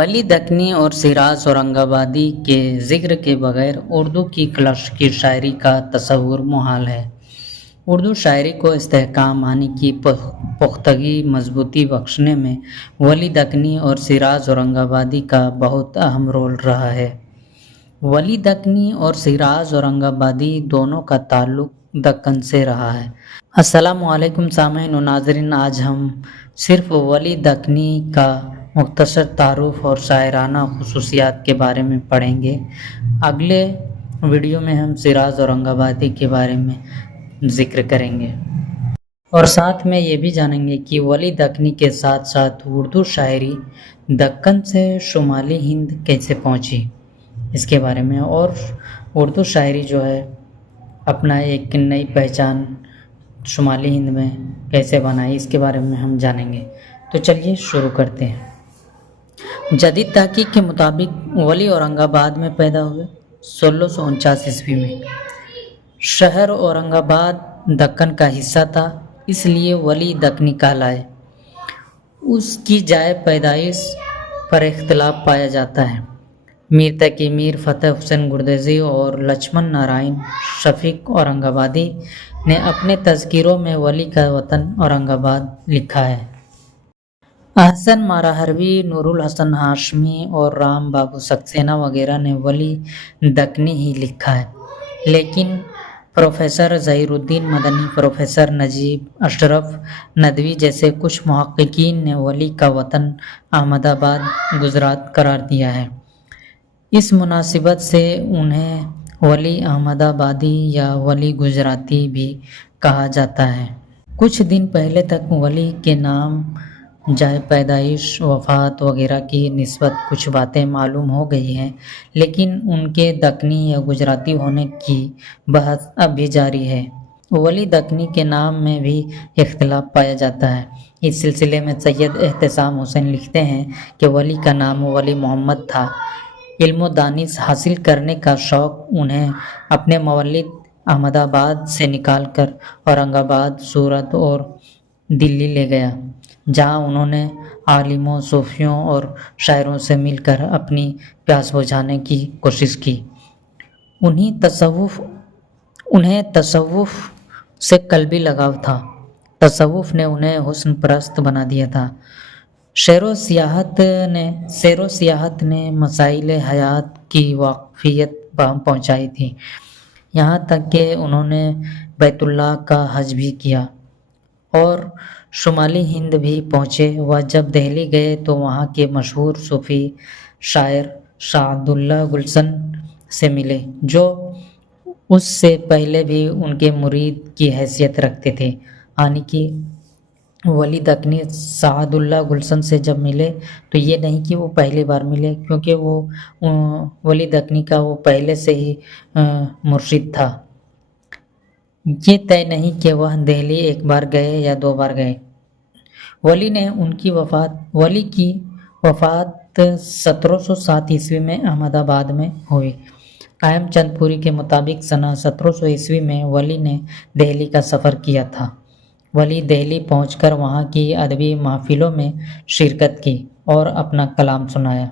ولی دکنی اور سراج اورنگ آبادی کے ذکر کے بغیر اردو کی کلاسیکی شاعری کا تصور محال ہے۔ اردو شاعری کو استحکام کی پختگی مضبوطی بخشنے میں ولی دکنی اور سراج اورنگ آبادی کا بہت اہم رول رہا ہے۔ ولی دکنی اور سراج اورنگ آبادی دونوں کا تعلق دکن سے رہا ہے۔ السلام علیکم سامعین و ناظرین، آج ہم صرف ولی دکنی کا مختصر تعارف اور شاعرانہ خصوصیات کے بارے میں پڑھیں گے۔ اگلے ویڈیو میں ہم سراج اورنگ آبادی کے بارے میں ذکر کریں گے اور ساتھ میں یہ بھی جانیں گے کہ ولی دکنی کے ساتھ ساتھ اردو شاعری دکن سے شمالی ہند کیسے پہنچی، اس کے بارے میں، اور اردو شاعری جو ہے اپنا ایک نئی پہچان شمالی ہند میں کیسے بنائی، اس کے بارے میں ہم جانیں گے۔ تو چلیے شروع کرتے ہیں۔ جدید تحقیق کے مطابق ولی اورنگ آباد میں پیدا ہوئے 1649 عیسوی میں۔ شہر اورنگ آباد دکن کا حصہ تھا، اس لیے ولی دکنی کہلائے۔ اس کی جائے پیدائش پر اختلاف پایا جاتا ہے۔ میر تقی میر، فتح حسین گردیزی اور لچھمن نارائن شفیق اورنگ آبادی نے اپنے تذکروں میں ولی کا وطن اورنگ آباد لکھا ہے۔ احسن ماراہروی، نور الحسن ہاشمی اور رام بابو سکسینہ وغیرہ نے ولی دکنی ہی لکھا ہے، لیکن پروفیسر ظہیر الدین مدنی، پروفیسر نجیب اشرف ندوی جیسے کچھ محققین نے ولی کا وطن احمد آباد، گجرات قرار دیا ہے۔ اس مناسبت سے انہیں ولی احمد آبادی یا ولی گجراتی بھی کہا جاتا ہے۔ کچھ دن پہلے تک ولی کے نام، جائے پیدائش، وفات وغیرہ کی نسبت کچھ باتیں معلوم ہو گئی ہیں، لیکن ان کے دکنی یا گجراتی ہونے کی بحث اب بھی جاری ہے۔ ولی دکنی کے نام میں بھی اختلاف پایا جاتا ہے۔ اس سلسلے میں سید احتشام حسین لکھتے ہیں کہ ولی کا نام ولی محمد تھا۔ علم و دانش حاصل کرنے کا شوق انہیں اپنے مولد احمد آباد سے نکال کر اورنگ آباد، سورت اور دلی لے گیا، جہاں انہوں نے عالموں، صوفیوں اور شاعروں سے مل کر اپنی پیاس بجھانے کی کوشش کی۔ انہیں تصوف سے قلبی لگاؤ تھا۔ تصوف نے انہیں حسن پرست بنا دیا تھا۔ سیر و سیاحت نے مسائل حیات کی واقفیت پہنچائی تھی، یہاں تک کہ انہوں نے بیت اللہ کا حج بھی کیا اور شمالی ہند بھی پہنچے۔ وہ جب دہلی گئے تو وہاں کے مشہور صوفی شاعر شاہ عبداللہ گلشن سے ملے، جو اس سے پہلے بھی ان کے مرید کی حیثیت رکھتے تھے۔ یعنی کہ ولی دکنی شاہ عبداللہ گلشن سے جب ملے تو یہ نہیں کہ وہ پہلی بار ملے، کیونکہ وہ ولی دکنی کا وہ پہلے سے ہی مرشد تھا۔ یہ طے نہیں کہ وہ دہلی ایک بار گئے یا دو بار گئے۔ ولی کی وفات 1707 عیسوی میں احمد آباد میں ہوئی۔ قائم چند پوری کے مطابق سنہ 1700 عیسوی میں ولی نے دہلی کا سفر کیا تھا۔ ولی دہلی پہنچ کر وہاں کی ادبی محفلوں میں شرکت کی اور اپنا کلام سنایا۔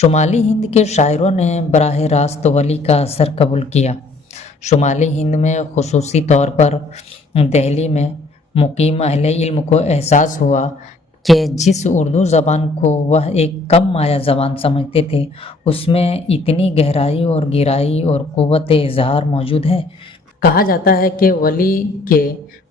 شمالی ہند کے شاعروں نے براہ راست ولی کا اثر قبول کیا۔ شمالی ہند میں، خصوصی طور پر دہلی میں مقیم اہل علم کو احساس ہوا کہ جس اردو زبان کو وہ ایک کم مایہ زبان سمجھتے تھے، اس میں اتنی گہرائی اور گہرائی اور قوت اظہار موجود ہے۔ کہا جاتا ہے کہ ولی کے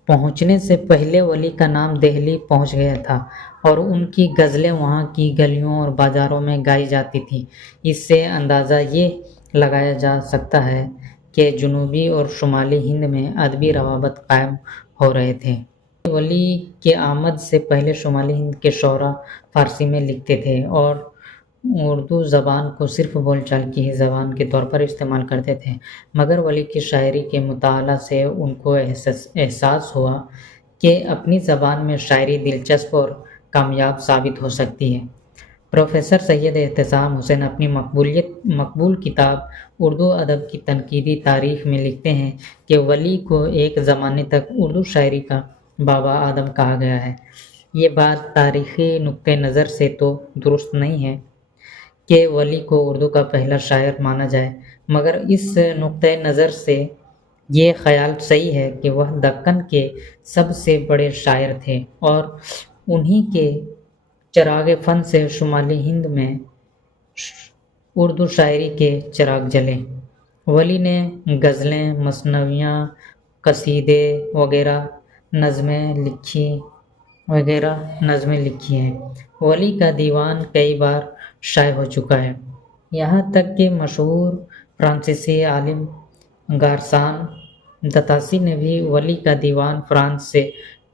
پہنچنے سے پہلے ولی کا نام دہلی پہنچ گیا تھا اور ان کی غزلیں وہاں کی گلیوں اور بازاروں میں گائی جاتی تھیں۔ اس سے اندازہ یہ لگایا جا سکتا ہے کہ جنوبی اور شمالی ہند میں ادبی روابط قائم ہو رہے تھے۔ ولی کے آمد سے پہلے شمالی ہند کے شعراء فارسی میں لکھتے تھے اور اردو زبان کو صرف بول چال کی ہی زبان کے طور پر استعمال کرتے تھے، مگر ولی کی شاعری کے مطالعہ سے ان کو احساس ہوا کہ اپنی زبان میں شاعری دلچسپ اور کامیاب ثابت ہو سکتی ہے۔ پروفیسر سید احتشام حسین اپنی مقبول کتاب اردو ادب کی تنقیدی تاریخ میں لکھتے ہیں کہ ولی کو ایک زمانے تک اردو شاعری کا بابا آدم کہا گیا ہے۔ یہ بات تاریخی نقطہ نظر سے تو درست نہیں ہے، کہ ولی کو اردو کا پہلا شاعر مانا جائے، مگر اس نقطۂ نظر سے یہ خیال صحیح ہے کہ وہ دکن کے سب سے بڑے شاعر تھے اور انہی کے چراغ فن سے شمالی ہند میں اردو شاعری کے چراغ جلے۔ ولی نے غزلیں، مثنویاں، قصیدے وغیرہ نظمیں لکھی ہیں۔ ولی کا دیوان کئی بار شائع ہو چکا ہے، یہاں تک کہ مشہور فرانسیسی عالم گارسان دتاسی نے بھی ولی کا دیوان فرانس سے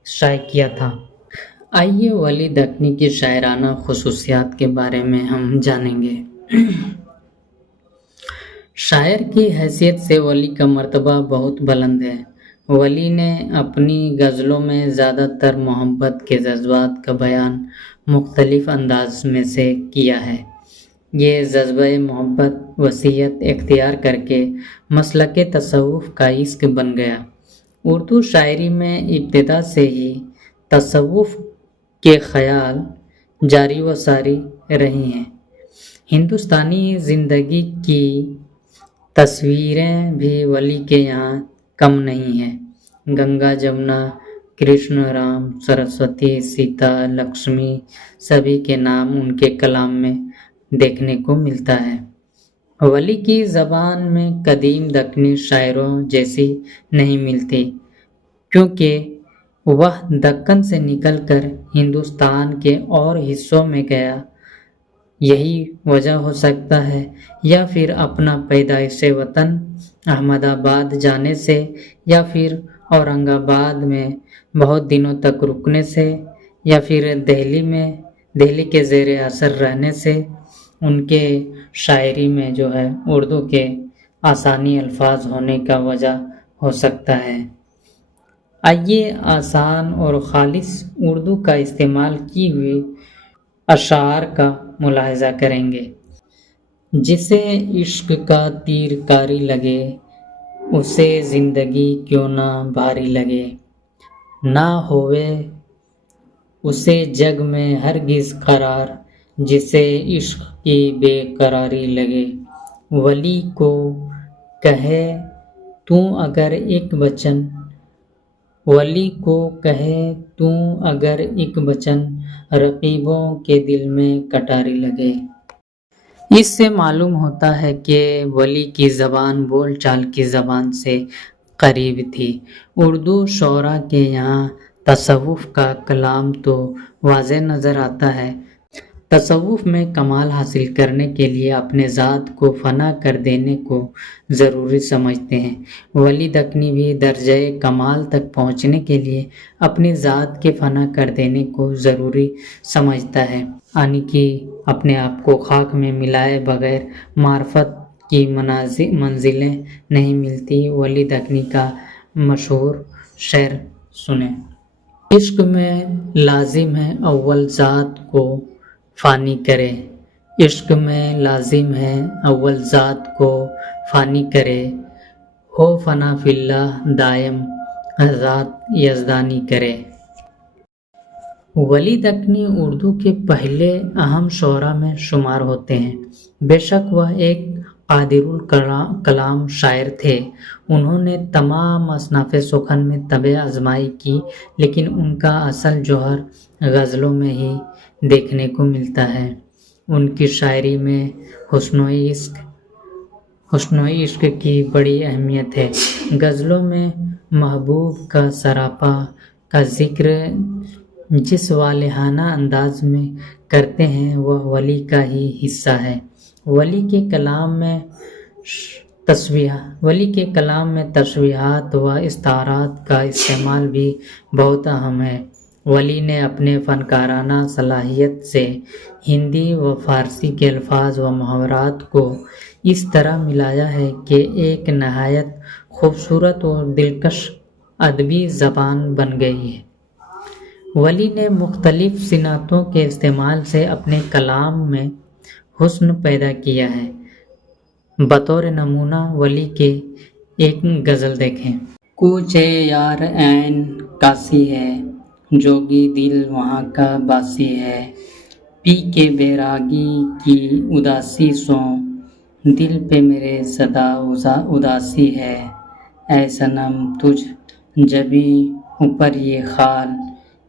شائع کیا تھا۔ آئیے ولی دکنی کی شاعرانہ خصوصیات کے بارے میں ہم جانیں گے۔ شاعر کی حیثیت سے ولی کا مرتبہ بہت بلند ہے۔ ولی نے اپنی غزلوں میں زیادہ تر محبت کے جذبات کا بیان مختلف انداز میں سے کیا ہے۔ یہ جذبہ محبت وسعت اختیار کر کے مسلک تصوف کا عشق بن گیا۔ اردو شاعری میں ابتدا سے ہی تصوف کے خیال جاری و ساری رہی ہیں۔ ہندوستانی زندگی کی تصویریں بھی ولی کے یہاں کم نہیں ہیں۔ گنگا، جمنا، کرشن، رام، سرسوتی، سیتا، لکشمی، سبھی کے نام ان کے کلام میں دیکھنے کو ملتا ہے۔ ولی کی زبان میں قدیم دکنی شاعروں جیسی نہیں ملتی، کیونکہ وہ دکن سے نکل کر ہندوستان کے اور حصوں میں گیا۔ یہی وجہ ہو سکتا ہے، یا پھر اپنا پیدائش وطن احمد آباد جانے سے، یا پھر اورنگ آباد میں بہت دنوں تک رکنے سے، یا پھر دہلی کے زیر اثر رہنے سے ان کے شاعری میں اردو کے آسانی الفاظ ہونے کا وجہ ہو سکتا ہے۔ آئیے آسان اور خالص اردو کا استعمال کی ہوئی اشعار کا ملاحظہ کریں گے۔ جسے عشق کا تیر کاری لگے، اسے زندگی کیوں نہ بھاری لگے، نہ ہوئے اسے جگ میں ہرگز قرار، جسے عشق کی بے قراری لگے۔ ولی کو کہے تو اگر ایک بچن، رقیبوں کے دل میں کٹاری لگے۔ اس سے معلوم ہوتا ہے کہ ولی کی زبان بول چال کی زبان سے قریب تھی۔ اردو شعراء کے یہاں تصوف کا کلام تو واضح نظر آتا ہے۔ تصوف میں کمال حاصل کرنے کے لیے اپنے ذات کو فنا کر دینے کو ضروری سمجھتے ہیں۔ ولی دکنی بھی درجہ کمال تک پہنچنے کے لیے اپنی ذات کے فنا کر دینے کو ضروری سمجھتا ہے، یعنی کہ اپنے آپ کو خاک میں ملائے بغیر معرفت کی منزلیں نہیں ملتی۔ ولی دکنی کا مشہور شعر سنیں۔ عشق میں لازم ہے اول ذات کو فانی کرے، عشق میں لازم ہے اول ذات کو فانی کرے، ہو فنا فی اللہ دائم ذات یزدانی کرے۔ ولی دکنی اردو کے پہلے اہم شعراء میں شمار ہوتے ہیں۔ بے شک وہ ایک قادر الکلام شاعر تھے۔ انہوں نے تمام اصناف سخن میں طبع آزمائی کی، لیکن ان کا اصل جوہر غزلوں میں ہی دیکھنے کو ملتا ہے۔ ان کی شاعری میں حسن و عشق کی بڑی اہمیت ہے۔ غزلوں میں محبوب کا سراپا کا ذکر جس والہانہ انداز میں کرتے ہیں وہ ولی کا ہی حصہ ہے۔ ولی کے کلام میں تشبیہات و استعارات کا استعمال بھی بہت اہم ہے۔ ولی نے اپنے فنکارانہ صلاحیت سے ہندی و فارسی کے الفاظ و محاورات کو اس طرح ملایا ہے کہ ایک نہایت خوبصورت اور دلکش ادبی زبان بن گئی ہے۔ ولی نے مختلف صنعتوں کے استعمال سے اپنے کلام میں حسن پیدا کیا ہے۔ بطور نمونہ ولی کے ایک غزل دیکھیں۔ کوچے یار عین کاسی ہے، جوگی دل وہاں کا باسی ہے، پی کے بیراگی کی اداسی سو دل پہ میرے سدا اداسی ہے، اے صنم تجھ جبیں اوپر یہ خال،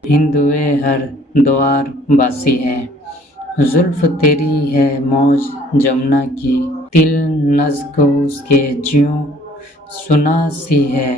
ہندوے ہر دوار باسی ہے، زلف تیری ہے موج جمنا کی، تل نز کو اس کے جیوں سنا سی ہے،